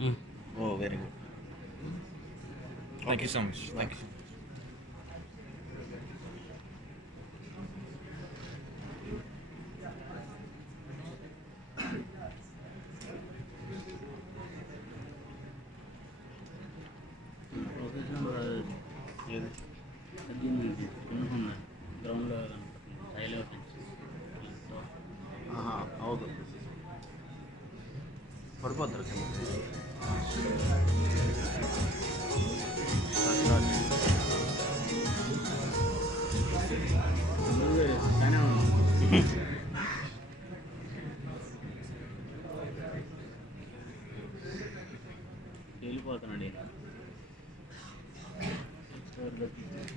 Oh, very good. Thank you so much. Thank Thank you. you. Professional ఏది? దీన్ని అనుకున్నాను గ్రౌండ్లో కనపడుతుంది స్థాయిలో పెంచి ఆహా, అవును. పడిపోతారు కింద. కానీ వెళ్ళిపోతున్నాడు ఈయన. ఇక్కడ వెళ్తున్నట్టున్నారు.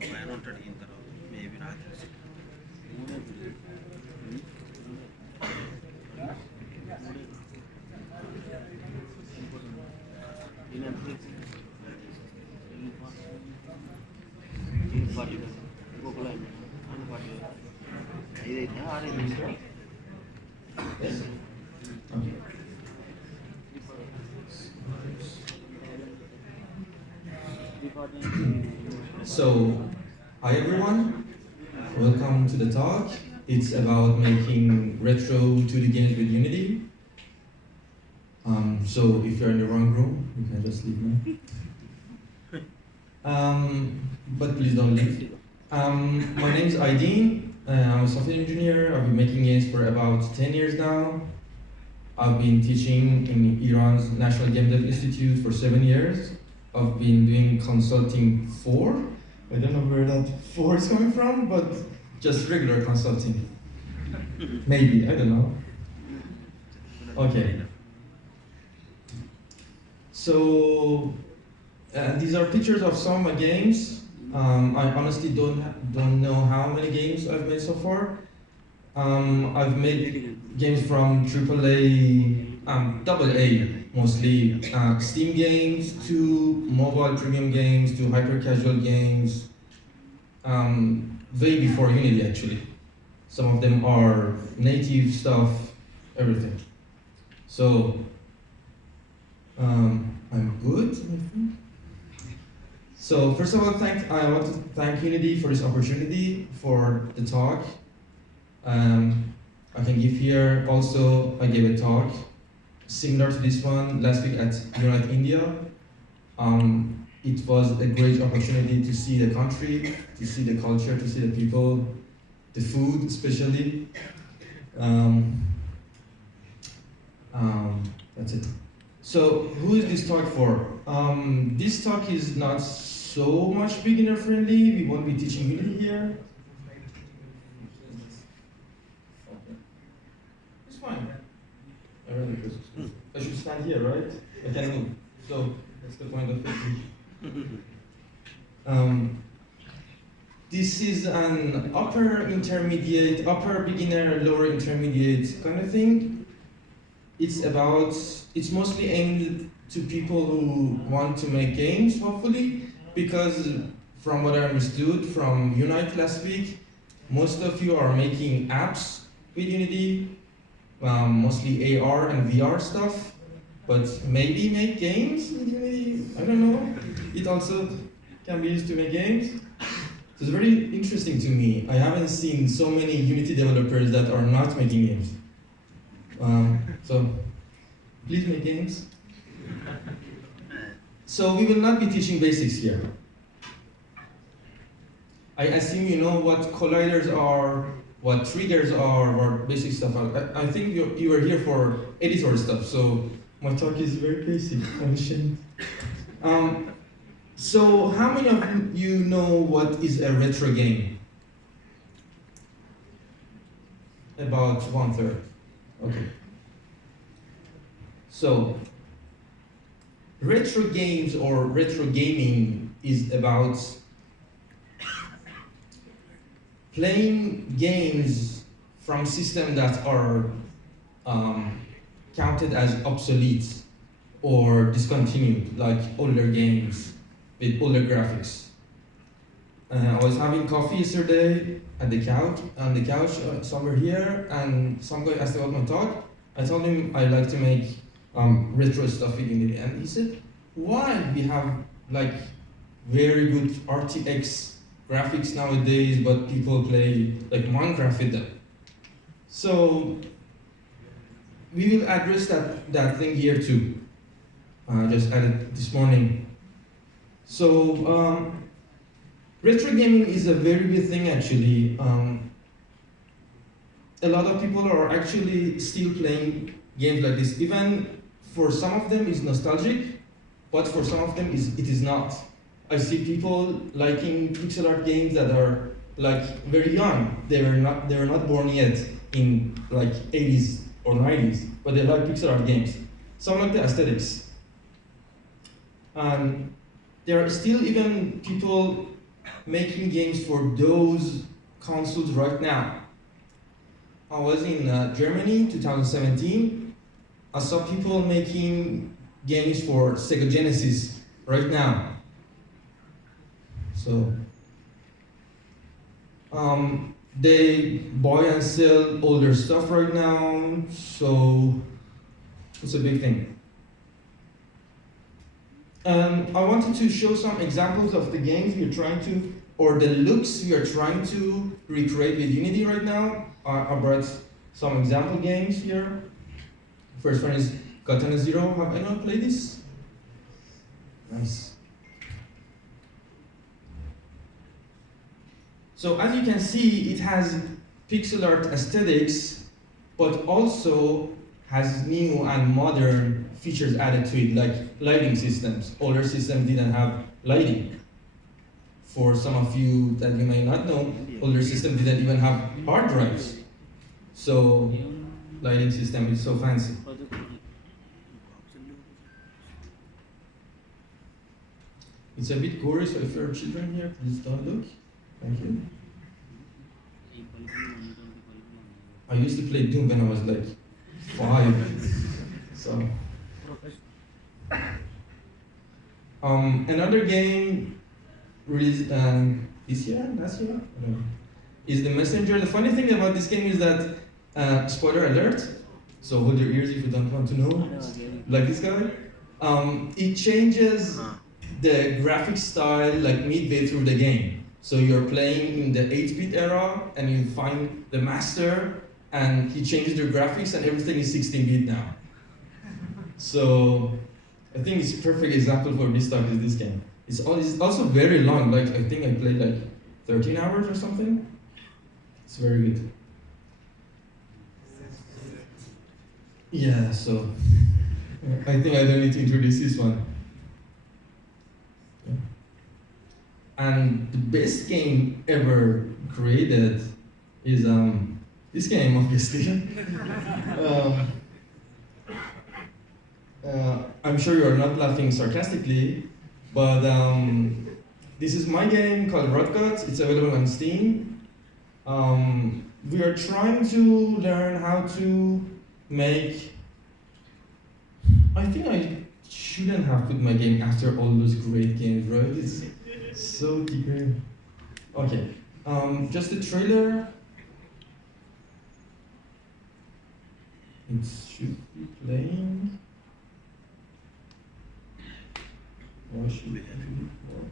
ఒక ఆయన ఉంటాడు ఈయన తర్వాత మేబీ నాకు తెలిసి. ఇంకొక లైన్ ఐదైతే ఆడైదు ఇంకా. So, hi everyone, welcome to the talk. It's about making retro 2D games with Unity. So if you're in the wrong room, you can just leave now. But please don't leave. My name is Aydin. I'm a software engineer. I've been making games for about 10 years now. I've been teaching in Iran's National Game Dev Institute for 7 years. I've been doing consulting 4. I don't know where that 4 is coming from, but just regular consulting. Maybe, I don't know. Okay. So these are pictures of some of my games. I honestly don't know how many games I've made so far. I've made games from AAA, AA mostly, Steam games to mobile premium games to hyper casual games, way before Unity actually. Some of them are native stuff, everything. So I'm good, I think. So first of all, I want to thank Unity for this opportunity for the talk. I can give here also, I gave a talk similar to this one last week at Unite India. It was a great opportunity to see the country, to see the culture, to see the people, the food especially. That's it. So who is this talk for? This talk is not so much beginner friendly. We won't be teaching Unity here. It's fine. I should stand here, right? I can move. So that's the point of it. This is an upper intermediate, upper beginner, lower intermediate kind of thing. It's mostly aimed to people who want to make games, hopefully, because from what I understood from Unite last week, most of you are making apps with Unity, mostly AR and VR stuff, but maybe make games with Unity, I don't know. It also can be used to make games. So it's very interesting to me. I haven't seen so many Unity developers that are not making games. So please make games. So we will not be teaching basics here. I assume you know what colliders are, what triggers are, what basic stuff are. I think you are here for editor stuff, so my talk is very basic. I'm ashamed. So how many of you know what is a retro game? About 1/3. Okay. So retro games or retro gaming is about playing games from systems that are counted as obsolete or discontinued, like older games with older graphics. I was having coffee yesterday at the couch, somewhere here, and some guy asked about my talk. I told him I like to make retro stuff in it, and he said, "Why we have like very good RTX graphics nowadays, but people play like Minecraft with them?" So we will address that thing here too. Just added this morning. So retro gaming is a very big thing actually. A lot of people are actually still playing games like this. Even for some of them it's nostalgic, but for some of them it is not. I see people liking pixel art games that are like very young. They were not born yet in like 80s or 90s, but they like pixel art games. Some like the aesthetics. And there are still even people making games for those consoles right now. I was in Germany 2017. I saw people making games for Sega Genesis right now. So they buy and sell older stuff right now, so it's a big thing. I wanted to show some examples of the games we're trying to, or the looks we are trying to recreate with Unity right now. I brought some example games here. First one is Katana Zero. Have anyone played this? Nice. So as you can see, it has pixel art aesthetics, but also has new and modern features added to it, like lighting systems. Older systems didn't have lighting. For some of you that you may not know, older systems didn't even have hard drives. So lighting system is so fancy. It's a bit gory, so if there are children here, please don't look. Thank you. I used to play Doom when I was like 5. So another game released this year, last year, I don't know, is The Messenger. The funny thing about this game is that, spoiler alert, so hold your ears if you don't want to know, like this guy, it changes the graphic style like midway through the game. So you're playing in the 8-bit era and you find the master and he changes the graphics and everything is 16-bit now. So I think it's a perfect example for this stuff is this game. It's also very long, like I think I played like 13 hours or something. It's very good. Yeah, so I think I don't need to introduce this one. Yeah. And the best game ever created is this game, obviously. I'm sure you are not laughing sarcastically, but this is my game called Rotgut. It's available on Steam. We are trying to learn how to make. I think I shouldn't have put my game after all those great games, right? It's so great. Okay, just the trailer. It should be playing. Why should it work?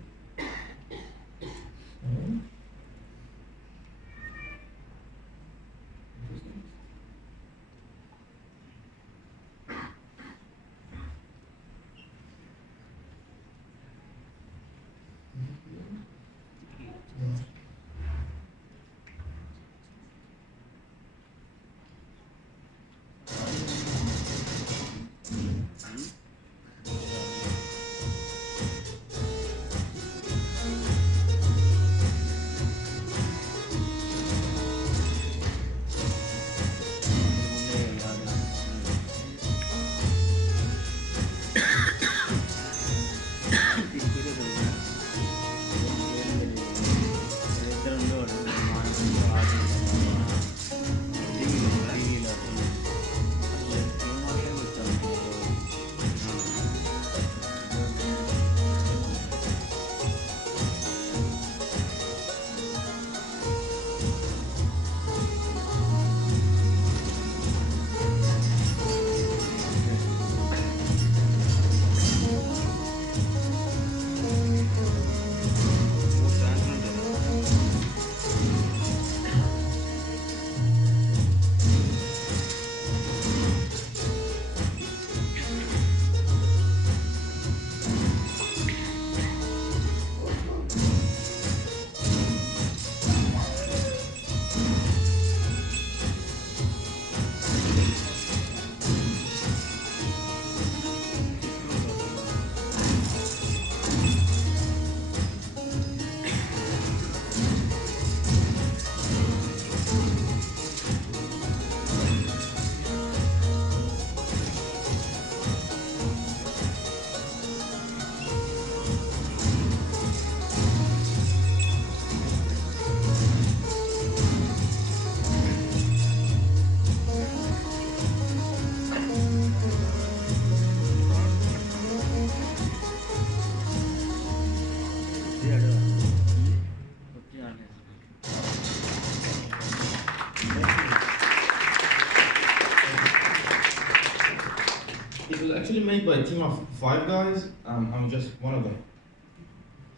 was actually made by a team of 5 guys. I'm just one of them.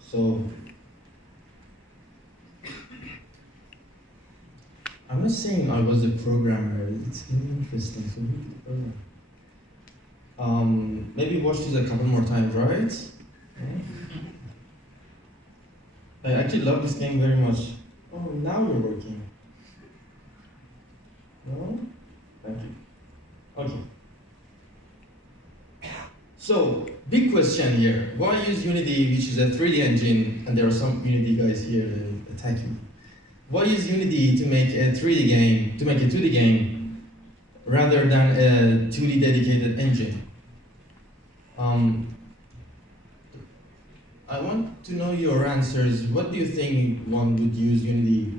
So I'm not saying I was a programmer. It's really interesting. So who did the program? Maybe watch this a couple more times, right? Yeah. I actually love this game very much. Oh, now you're working. No? Thank you. Okay. So, big question here. Why use Unity, which is a 3D engine, and there are some Unity guys here that attack me. Why use Unity to make a 3D game, to make a 2D game, rather than a 2D dedicated engine? I want to know your answers. What do you think one would use Unity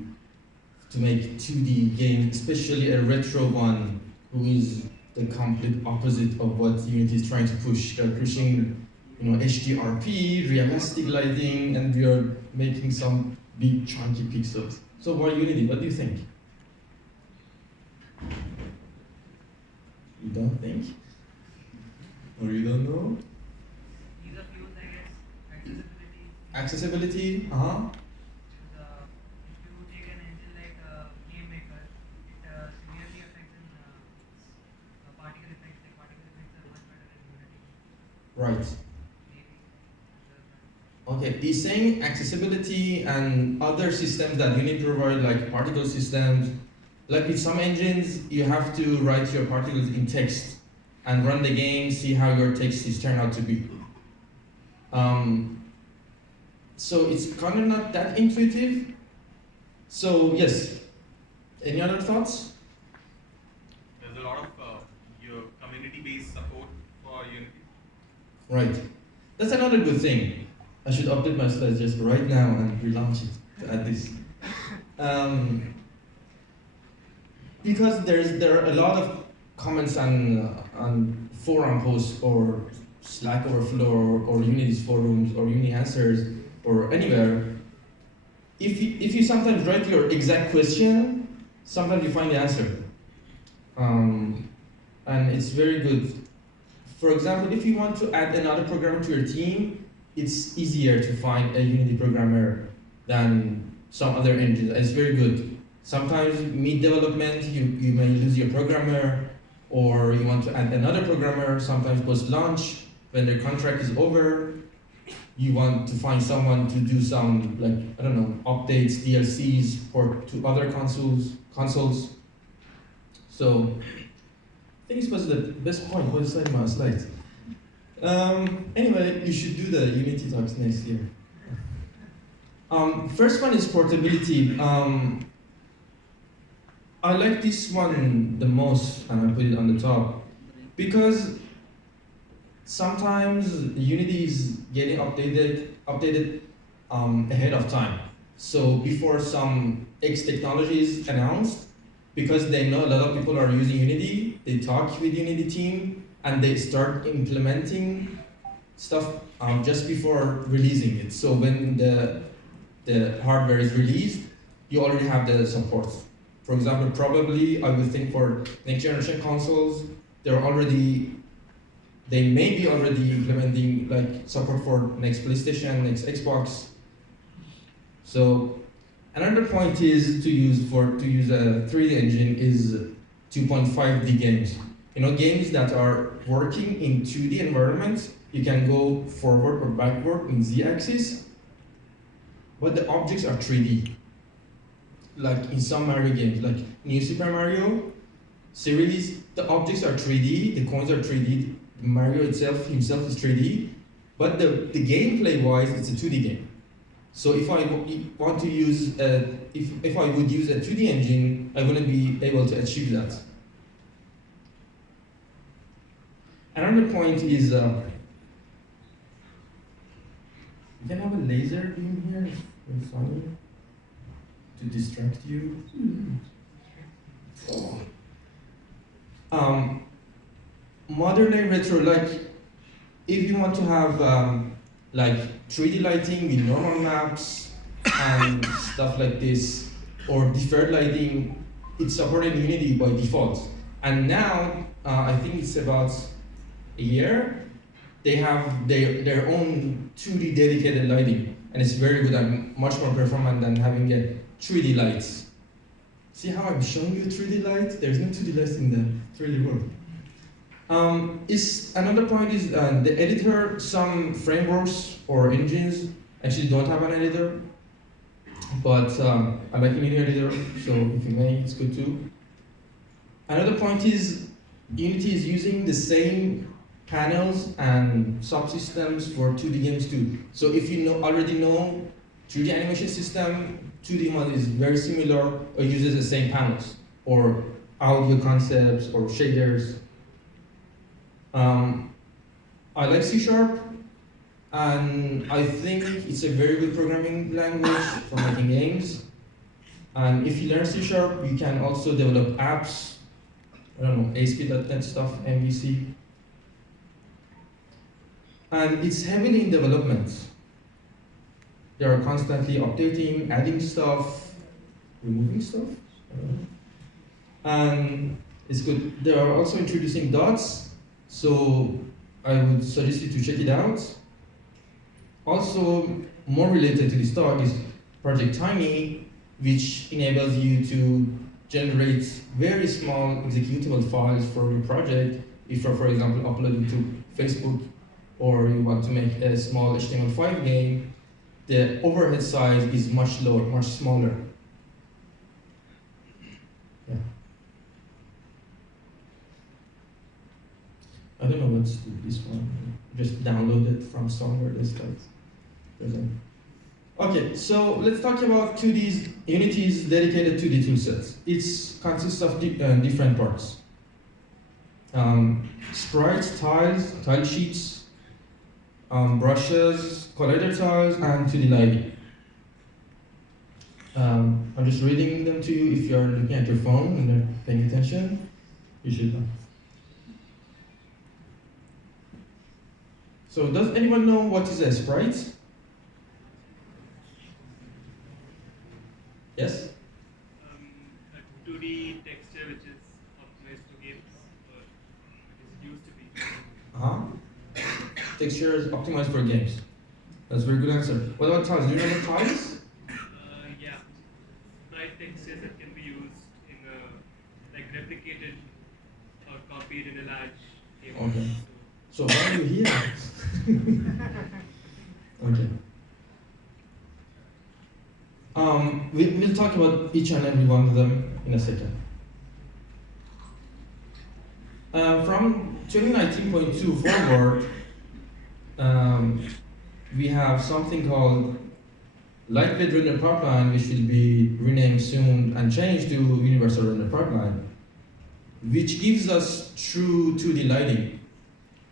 to make a 2D game, especially a retro one, who is the complete opposite of what Unity is trying to push? They're pushing, HDRP, realistic lighting, and we are making some big chunky pixels. So why Unity? What do you think? You don't think? Or you don't know? Ease of use, I guess. Accessibility, If you take an engine like Game Maker, it severely affects in particle effects. Like particle effects are much better in Unity. right. Maybe. Okay, he's saying accessibility and other systems that Unity provide, like particle systems. Like with some engines, you have to write your particles in text and run the game, see how your text is turned out to be. So it's kind of not that intuitive. So yes, any other thoughts? There's a lot of your community-based support for Unity. Right. That's another good thing. I should update my slides just right now and relaunch it to add this. Because there are a lot of comments on forum posts or Slack overflow or Unity's forums or Unity answers or anywhere. If you sometimes write your exact question, sometimes you find the answer. And it's very good. For example, if you want to add another programmer to your team, it's easier to find a Unity programmer than some other engines. It's very good. Sometimes mid-development, you may lose your programmer, or you want to add another programmer. Sometimes post-launch, when their contract is over, you want to find someone to do some, updates, DLCs, or to other consoles. So, I think this was the best point. What's in my slides? Anyway, you should do the Unity talks next year. First one is portability. I like this one the most, and I put it on the top, because sometimes Unity is getting updated ahead of time. So before some X technology is announced, because they know a lot of people are using Unity, they talk with Unity team, and they start implementing stuff just before releasing it. So when the hardware is released, you already have the support. For example, probably I would think for next generation consoles, they may be already implementing support for next PlayStation, next Xbox. So another point is to use a 3D engine is 2.5D games. Games that are working in 2D environments, you can go forward or backward in Z-axis, but the objects are 3D. Like in some Mario games, like New Super Mario series, the objects are 3D, the coins are 3D, Mario himself is 3D, but the gameplay-wise, it's a 2D game. So if I want to use if I would use a 2D engine, I wouldn't be able to achieve that. Another point is you can have a laser beam here. It's funny to distract you. Modern day retro, if you want to have 3D lighting with normal maps and stuff like this, or deferred lighting, it's supported in Unity by default. And now I think it's about a year, they have their own 2D dedicated lighting, and it's very good and much more performant than having a 3D lights. See how I'm showing you 3D light? There's no 2D lights in the 3D world. Another point is the editor. Some frameworks or engines actually don't have an editor, but I like Unity editor, so if you may, it's good too. Another point is Unity is using the same panels and subsystems for 2D games too. So if you already know 3D animation system, 2D model is very similar or uses the same panels or audio concepts or shaders. I like C#, and I think it's a very good programming language for making games. And if you learn C#, you can also develop apps. I don't know, ASP.NET stuff, MVC. And it's heavily in development. They are constantly updating, adding stuff, removing stuff. I don't know. And it's good. They are also introducing dots, so I would suggest you to check it out. Also, more related to this talk is Project Tiny, which enables you to generate very small executable files for your project. If you're, for example, uploading to Facebook, or you want to make a small HTML5 game, the overhead size is much lower, much smaller. Yeah. I don't know what's this one. Just download it from somewhere. This present. Okay, so let's talk about 2D's Unity's dedicated 2D toolset. It consists of different parts. Sprites, tiles, tile sheets, brushes, collider tiles, and 2D lighting. I'm just reading them to you. If you're looking at your phone and paying attention, you should know. So does anyone know what is a sprite? Yes? A 2D texture which is optimized for games, or it used to be. Texture is optimized for games. That's a very good answer. What about tiles? Do you know what tiles? Yeah. Sprite textures that can be used in a, like replicated or copied in a large game. Okay. So why are you here? Okay. We'll talk about each and every one of them in a second. From 2019.2 forward, we have something called Lightweight Render Pipeline, which will be renamed soon and changed to Universal Render Pipeline, which gives us true 2D lighting,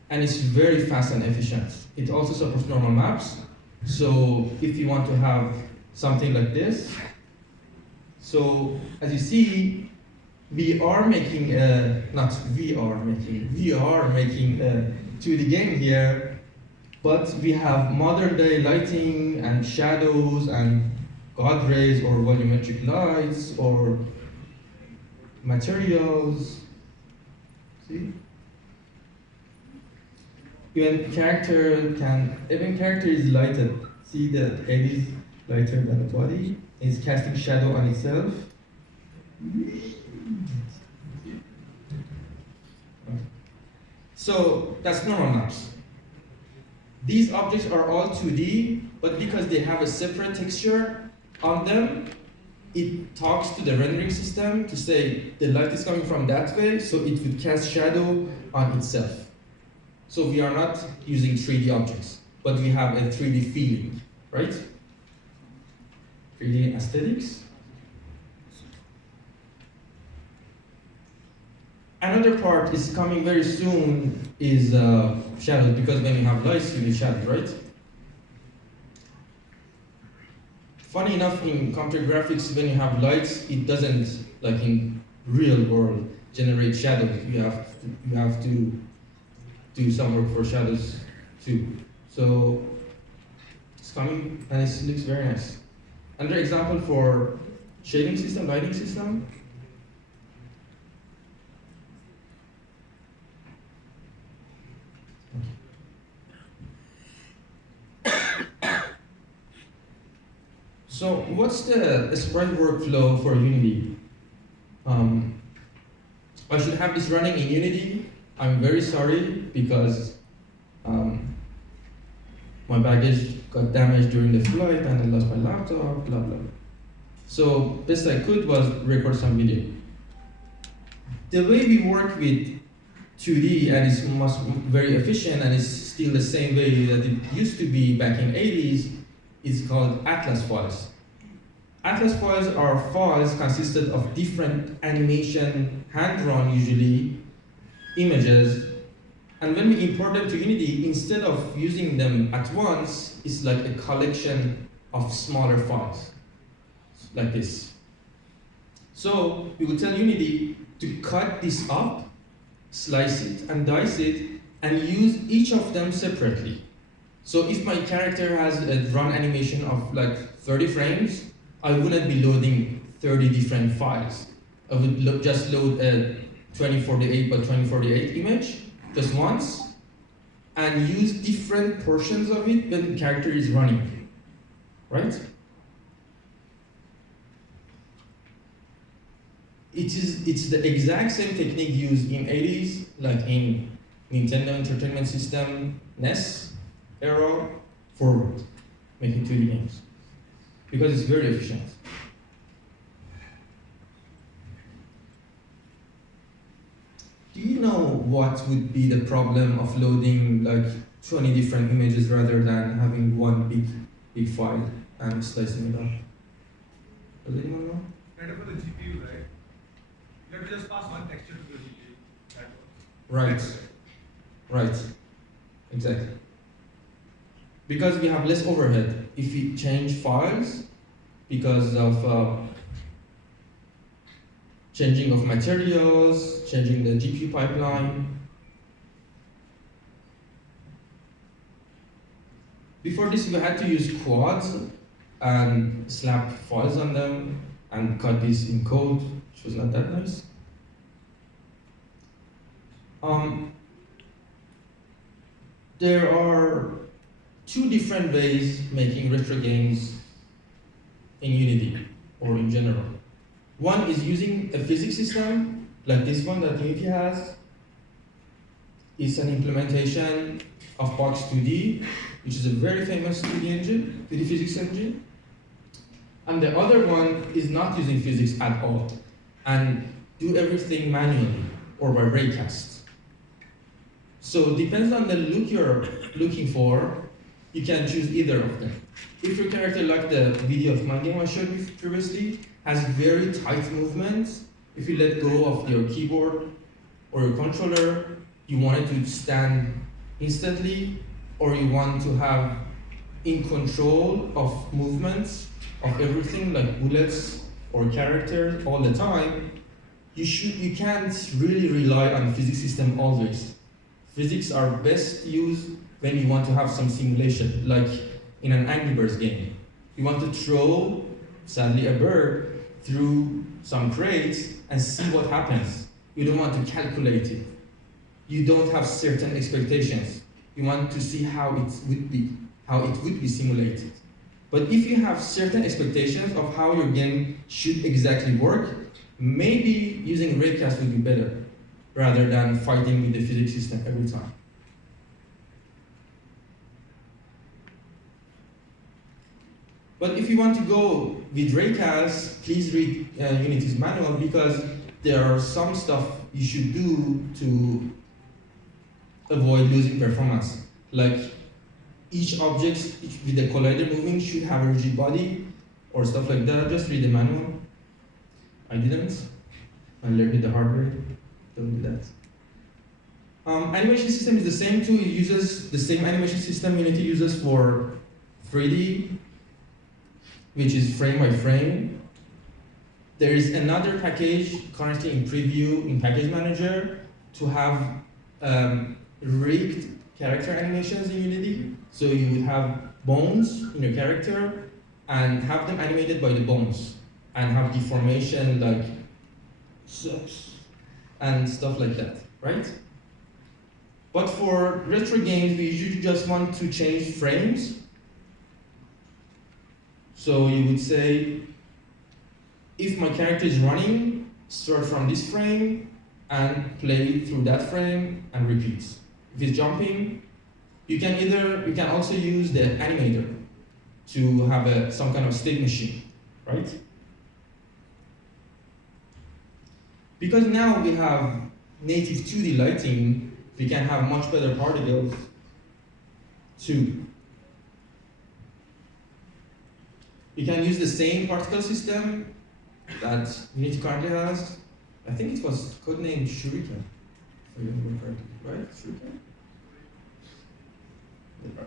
and it's very fast and efficient. It also supports normal maps, so if you want to have something like this, so as you see, we are making a 2D game here, but we have modern day lighting and shadows and God rays or volumetric lights or materials. See? Even character is lighted. See the head is lighter than the body. It's casting shadow on itself. So that's normal maps. These objects are all 2D, but because they have a separate texture on them, it talks to the rendering system to say the light is coming from that way, so it would cast shadow on itself. So we are not using 3D objects, but we have a 3D feeling, right? 3D aesthetics. Another part is coming very soon is shadows, because when you have lights, you need shadows, right? Funny enough, in computer graphics, when you have lights, it doesn't, like in real world, generate shadows. You have to do some work for shadows too. So it's coming, and it looks very nice. Another example for shading system, lighting system. So what's the sprite workflow for Unity? I should have this running in Unity. I'm very sorry because my baggage got damaged during the flight and I lost my laptop, blah blah. So best I could was record some video. The way we work with 2D and it's very efficient and it's still the same way that it used to be back in 80s is called Atlas files. Atlas files are files consisted of different animation, hand-drawn usually, images, and when we import them to Unity, instead of using them at once, it's like a collection of smaller files, like this. So we will tell Unity to cut this up, slice it and dice it, and use each of them separately. So if my character has a run animation of like 30 frames, I wouldn't be loading 30 different files. I would just load a 2048 by 2048 image just once and use different portions of it when the character is running, right? It's the exact same technique used in 80s, like in Nintendo Entertainment System, NES era, for making 2D games. Because it's very efficient. Do you know what would be the problem of loading like 20 different images rather than having one big file and slicing it up? Does anyone know? Better for the GPU, right? You have to just pass one texture to the GPU. That Right. works. Right. Exactly. Because we have less overhead. If we change files because of changing of materials, changing the GPU pipeline. Before this, we had to use quads and slap files on them and cut this in code, which was not that nice. There are two different ways making retro games in Unity or in general. One is using a physics system like this one that Unity has. It's an implementation of Box 2D, which is a very famous 2D engine, 2D physics engine. And the other one is not using physics at all and do everything manually or by raycast. So it depends on the look you're looking for, you can choose either of them. If your character, like the video of my game I showed you previously, has very tight movements, if you let go of your keyboard or your controller, you want it to stand instantly, or you want to have in control of movements of everything like bullets or characters all the time, you can't really rely on physics system always. Physics are best used when you want to have some simulation, like in an Angry Birds game. You want to throw, sadly, a bird through some crates and see what happens. You don't want to calculate it. You don't have certain expectations. You want to see how it would be simulated. But if you have certain expectations of how your game should exactly work, maybe using raycast would be better, rather than fighting with the physics system every time. But if you want to go with raycast, please read Unity's manual, because there are some stuff you should do to avoid losing performance. Like each object with the collider moving should have a rigid body or stuff like that. Just read the manual. I didn't. I learned it the hard way. Don't do that. Animation system is the same too. It uses the same animation system Unity uses for 3D, which is frame by frame. There is another package currently in preview in Package Manager to have rigged character animations in Unity. So you would have bones in your character and have them animated by the bones and have deformation like sucks and stuff like that, right? But for retro games, we usually just want to change frames. So you would say, if my character is running, start from this frame and play through that frame and repeat. If it's jumping, you can also use the animator to have some kind of state machine, right? Because now we have native 2D lighting, we can have much better particles too. You can use the same particle system that Unity currently has. I think it was codenamed Shuriken, if I remember correctly, right? Shuriken?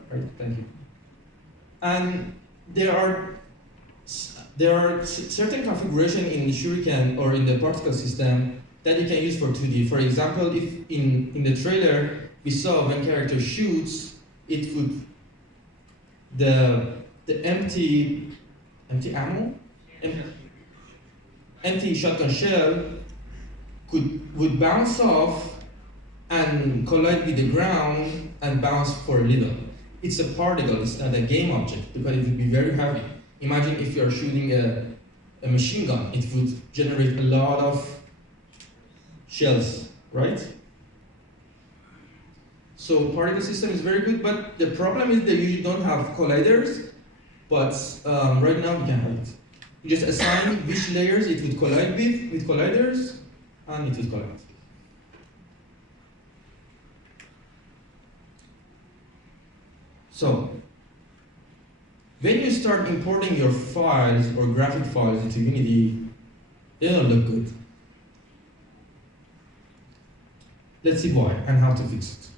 Right, thank you. And there are certain configuration in the Shuriken or in the particle system that you can use for 2D. For example, if in the trailer we saw when character shoots, it would the empty ammo, empty shotgun shell would bounce off and collide with the ground and bounce for a little. It's a particle, it's not a game object, because it would be very heavy. Imagine if you're shooting a machine gun, it would generate a lot of shells, right? So particle system is very good, but the problem is that you don't have colliders, but right now we can have it. You just assign which layers it would collide with colliders, and it would collide. So, when you start importing your files or graphic files into Unity, they don't look good. Let's see why and how to fix it.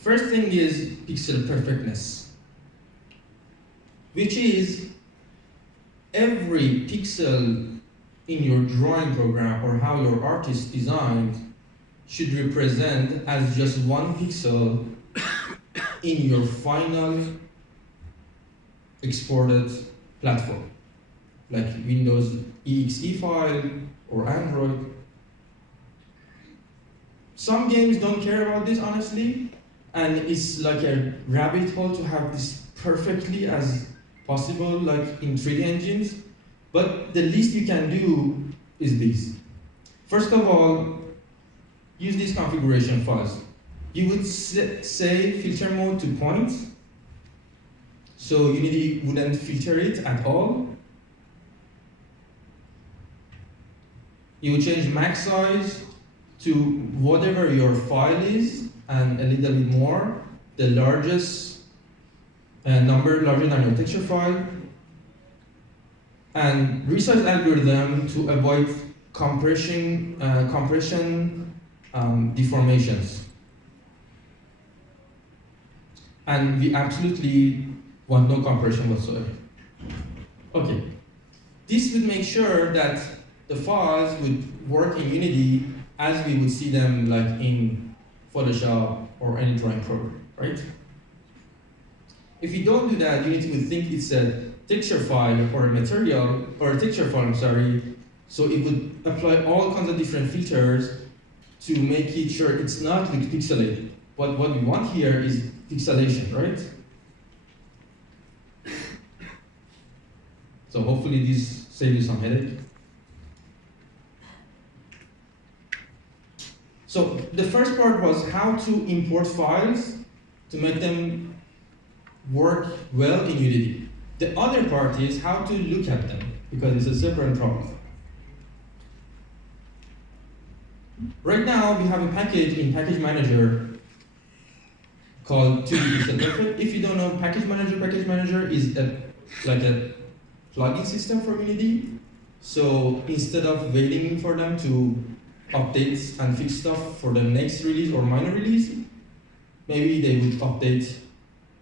First thing is pixel perfectness, which is every pixel in your drawing program or how your artist designed should represent as just one pixel in your final exported platform, like Windows exe file or Android. Some games don't care about this, honestly, and it's like a rabbit hole to have this perfectly as possible, like in 3D engines. But the least you can do is this. First of all, use these configuration files. You would say filter mode to point, so Unity wouldn't filter it at all. You would change max size to whatever your file is, and a little bit more, the largest number larger than your texture file. And resize algorithm to avoid compression deformations. And we absolutely want no compression whatsoever. Okay, this would make sure that the files would work in Unity as we would see them like in Photoshop or any drawing program, right? If you don't do that, Unity would think it's a texture file or a material, or a texture file, I'm sorry, so it would apply all kinds of different filters to make it sure it's not like pixelated. But what we want here is pixelation, right? So hopefully this saves you some headache. So the first part was how to import files to make them work well in Unity. The other part is how to look at them, because it's a separate problem. Right now we have a package in Package Manager called 2D Pixel Perfect. If you don't know, Package Manager is like a plugin system for Unity. So instead of waiting for them to update and fix stuff for the next release or minor release, maybe they would update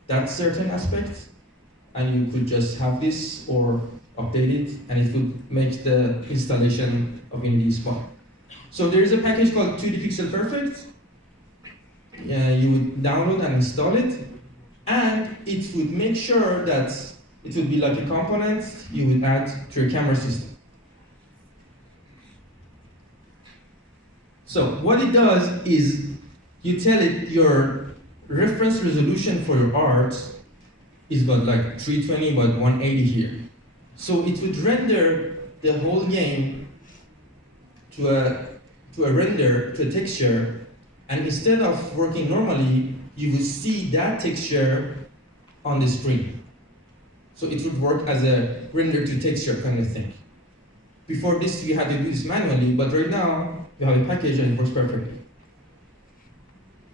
that certain aspect, and you could just have this or update it, and it would make the installation of Unity fun. So there is a package called 2D Pixel Perfect. You would download and install it, and it would make sure that it would be like a component you would add to your camera system. So what it does is you tell it your reference resolution for your art is about like 320 by 180 here. So it would render the whole game to a render, to a texture, and instead of working normally, you would see that texture on the screen. So it would work as a render to texture kind of thing. Before this, we had to do this manually, but right now, we have a package and it works perfectly.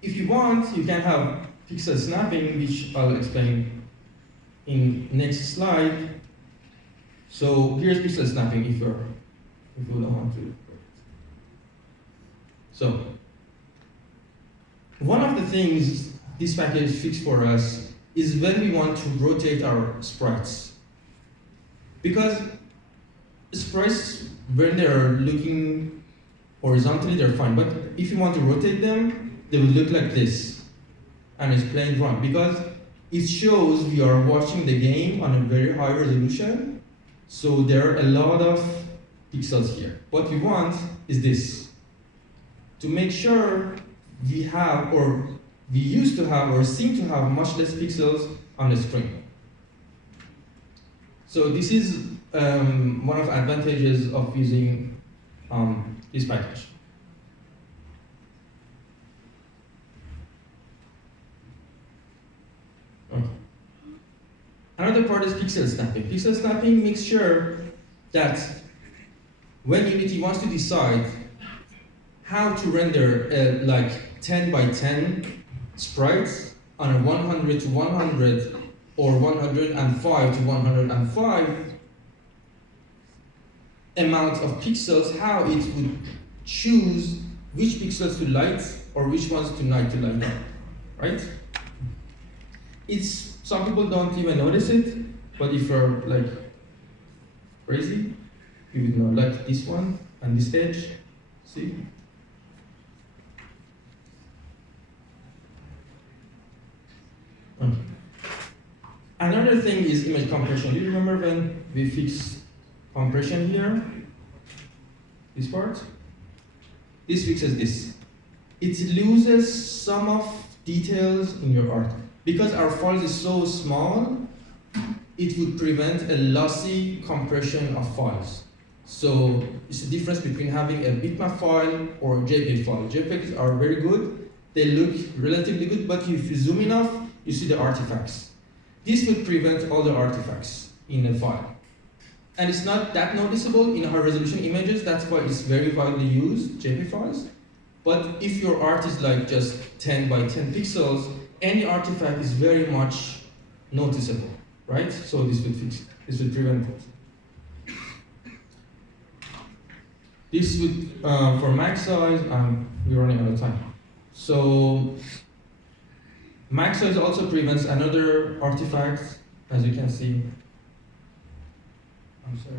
If you want, you can have pixel snapping, which I'll explain in next slide. So here's pixel snapping if you don't want to. So one of the things this package fixes for us is when we want to rotate our sprites. Because sprites, when they're looking horizontally, they're fine. But if you want to rotate them, they will look like this. And it's plain wrong. Because it shows we are watching the game on a very high resolution. So there are a lot of pixels here. What we want is this. To make sure we have, or we used to have, or seem to have much less pixels on the screen. So this is one of the advantages of using this package. Okay. Another part is pixel snapping. Pixel snapping makes sure that when Unity wants to decide how to render like 10 by 10 sprites on a 100 to 100 or 105 to 105 amount of pixels, how it would choose which pixels to light or which ones to light up, right? It's, some people don't even notice it, but if you're like crazy, you would know, like this one and this edge, see? Okay. Another thing is image compression. Do you remember when we fixed compression here? This part? This fixes this. It loses some of details in your art. Because our files is so small, it would prevent a lossy compression of files. So it's the difference between having a bitmap file or a JPEG file. JPEGs are very good. They look relatively good, but if you zoom enough, you see the artifacts. This would prevent all the artifacts in a file. And it's not that noticeable in high resolution images, that's why it's very widely used, JPEG files. But if your art is like just 10 by 10 pixels, any artifact is very much noticeable, right? So this would fix it, this would prevent it. This would, for max size, we're running out of time. So max size also prevents another artifact, as you can see. I'm sorry.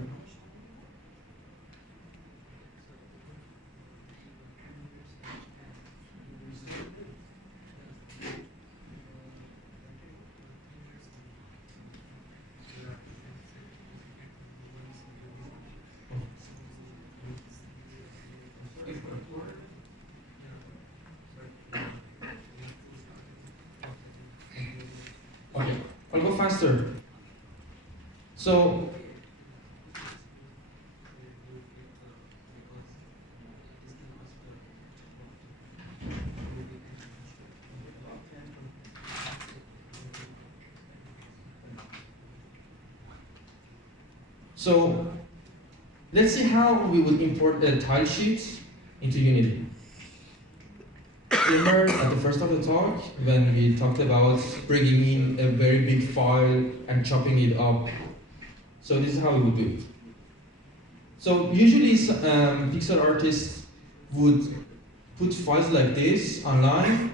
Okay, I'll go faster. So, let's see how we would import a tile sheet into Unity. Remember at the first of the talk when we talked about bringing in a very big file and chopping it up. So this is how we would do it. So usually pixel artists would put files like this online,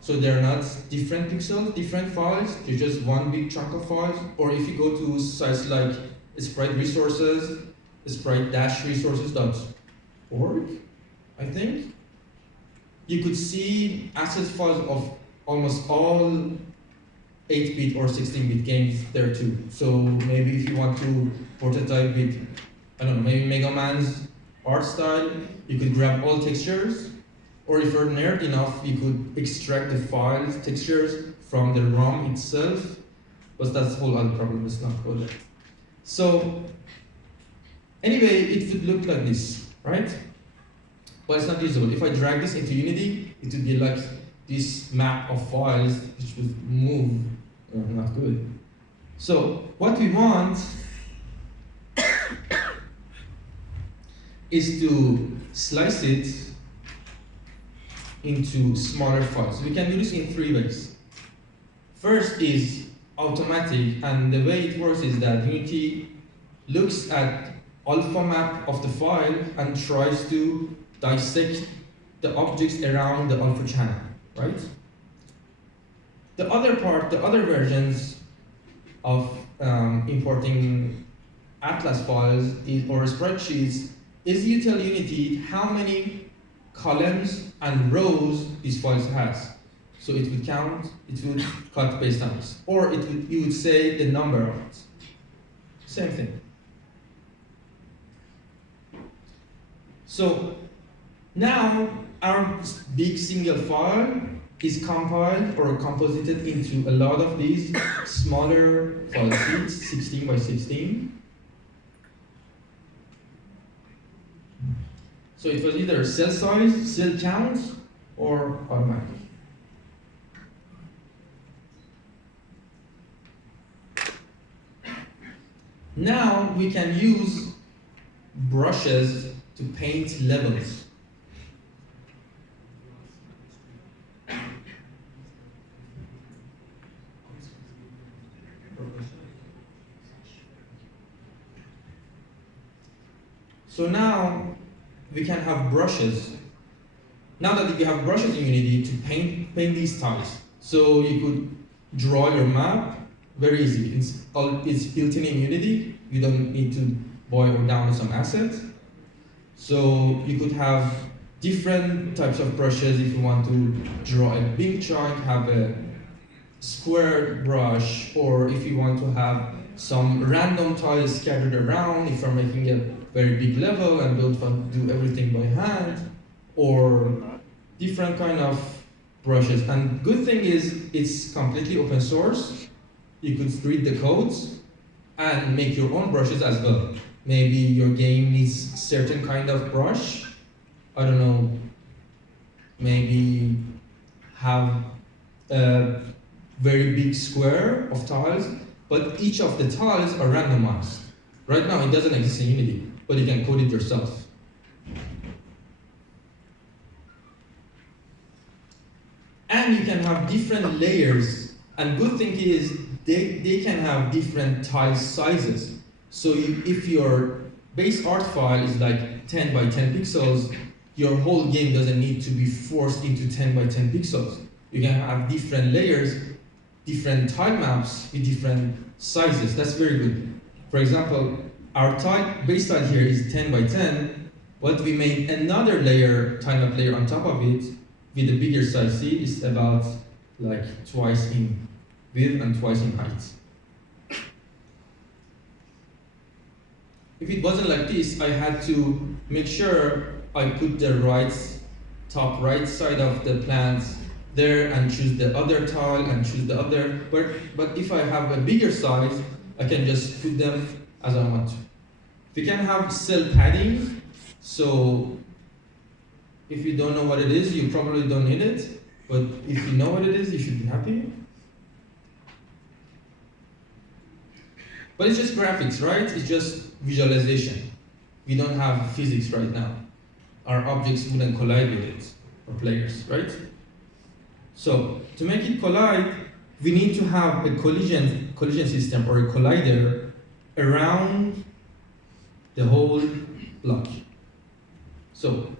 so they're not different pixels, different files, they're just one big chunk of files. Or if you go to sites like sprite resources, sprite-resources.org, I think, you could see asset files of almost all 8-bit or 16-bit games there too. So maybe if you want to prototype with, I don't know, maybe Mega Man's art style, you could grab all textures. Or if you're nerd enough, you could extract the files, textures from the ROM itself. but that's a whole other problem. Let's not go there. So anyway, it would look like this, right? But it's not usable. If I drag this into Unity, it would be like this map of files which would move. Not good. So what we want is to slice it into smaller files. We can do this in 3 ways. First is automatic, and the way it works is that Unity looks at alpha map of the file and tries to dissect the objects around the alpha channel, right? The other part, the other versions of importing Atlas files or spreadsheets is you tell Unity how many columns and rows these files has. So it would count, it would cut based on this. Or you would say the number of it. Same thing. So now our big single file is compiled or composited into a lot of these smaller file sheets, 16 by 16. So it was either cell size, cell count, or automatic. Now we can use brushes to paint levels. So now we can have brushes. Now that you have brushes in Unity to paint these tiles. So you could draw your map very easy. It's built in Unity. You don't need to buy or download some assets. So you could have different types of brushes if you want to draw a big chunk, have a square brush, or if you want to have some random tiles scattered around, if you're making a very big level and don't want to do everything by hand, or different kind of brushes. And good thing is it's completely open source. You could read the codes and make your own brushes as well. Maybe your game needs certain kind of brush. I don't know, maybe have a very big square of tiles, but each of the tiles are randomized. Right now it doesn't exist in Unity, but you can code it yourself. And you can have different layers, and good thing is they can have different tile sizes. So if your base art file is like 10 by 10 pixels, your whole game doesn't need to be forced into 10 by 10 pixels. You can have different layers, different tile maps with different sizes. That's very good. For example, our base tile here is 10 by 10, but we made another layer, tile map layer on top of it with a bigger size. See, it's about like twice in width and twice in height. If it wasn't like this, I had to make sure I put the top right side of the plant there and choose the other tile and choose the other. But if I have a bigger size, I can just put them as I want to. We can have cell padding. So if you don't know what it is, you probably don't need it. But if you know what it is, you should be happy. But it's just graphics, right? It's just visualization. We don't have physics right now. Our objects wouldn't collide with it, or players, right? So to make it collide, we need to have a collision system or a collider around the whole block. So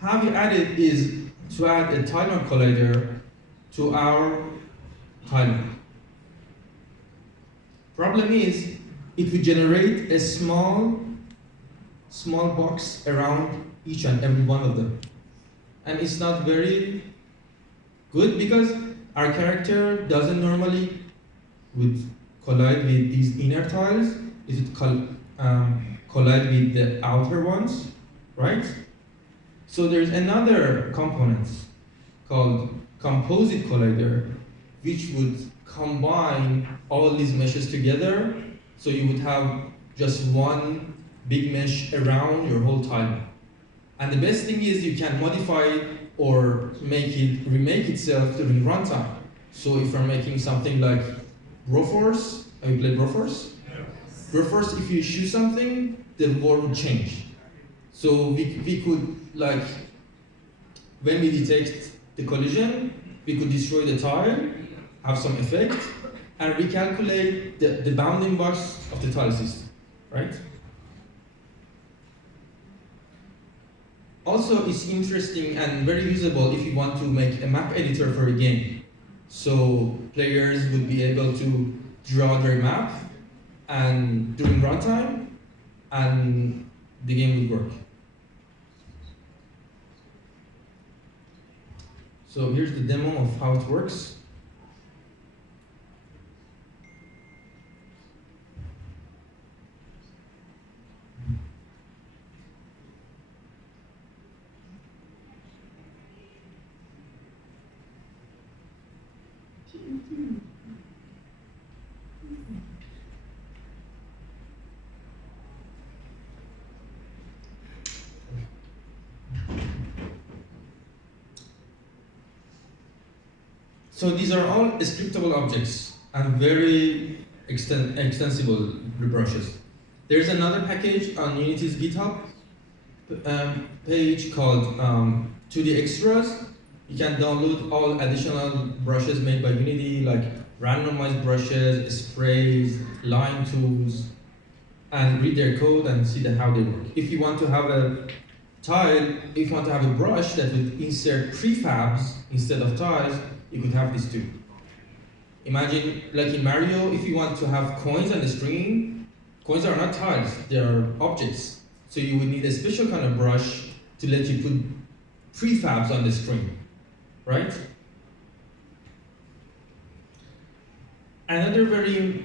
how we add it is to add a tile map collider to our tile map. Problem is, it will generate a small box around each and every one of them. And it's not very good because our character doesn't normally collide with these inner tiles. It would collide with the outer ones, right? So there's another component called composite collider, which would combine all these meshes together, so you would have just one big mesh around your whole tile map. And the best thing is you can modify it or remake itself during runtime. So if you're making something like Broforce, have you played Broforce? Broforce, if you shoot something, the world would change. So we could, like, when we detect the collision, we could destroy the tile, have some effect, and recalculate the bounding box of the tile system, right? Also, it's interesting and very usable if you want to make a map editor for a game. So players would be able to draw their map and during runtime, and the game would work. So here's the demo of how it works. So these are all scriptable objects and very extensible brushes. There's another package on Unity's GitHub page called 2D Extras. You can download all additional brushes made by Unity, like randomized brushes, sprays, line tools, and read their code and see how they work. If you want to have a tile, if you want to have a brush that would insert prefabs instead of tiles, you could have this too. Imagine, like in Mario, if you want to have coins on the screen, coins are not tiles, they are objects. So you would need a special kind of brush to let you put prefabs on the screen, right? Another very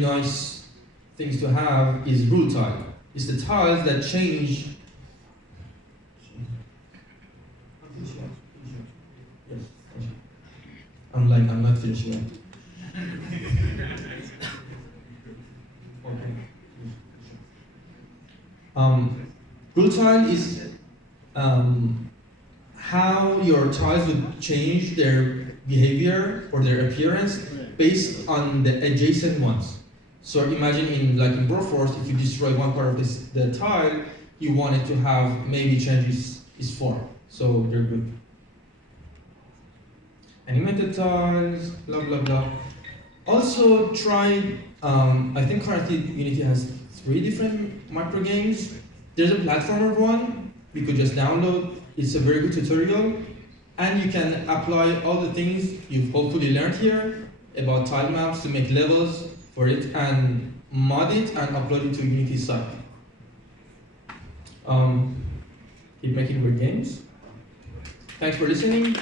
nice things to have is rule tile. It's the tiles that change. I'm not finishing yet. Rule tile is how your tiles would change their behavior or their appearance based on the adjacent ones. So imagine in Broforce, if you destroy one part of the tile, you want it to have maybe change its form. So they're good. Animated tiles, blah blah blah. Also try, I think currently Unity has 3 different micro games. There's a platformer one you could just download. It's a very good tutorial, and you can apply all the things you've hopefully learned here about tile maps to make levels for it and mod it and upload it to Unity site. Keep making good games. Thanks for listening.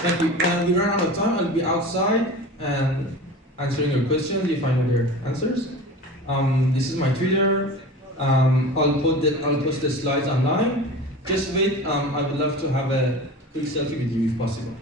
Thank you. We ran out of time. I'll be outside and answering your questions if I know their answers. This is my Twitter. I'll post the slides online. Just wait. I would love to have a quick selfie with you if possible.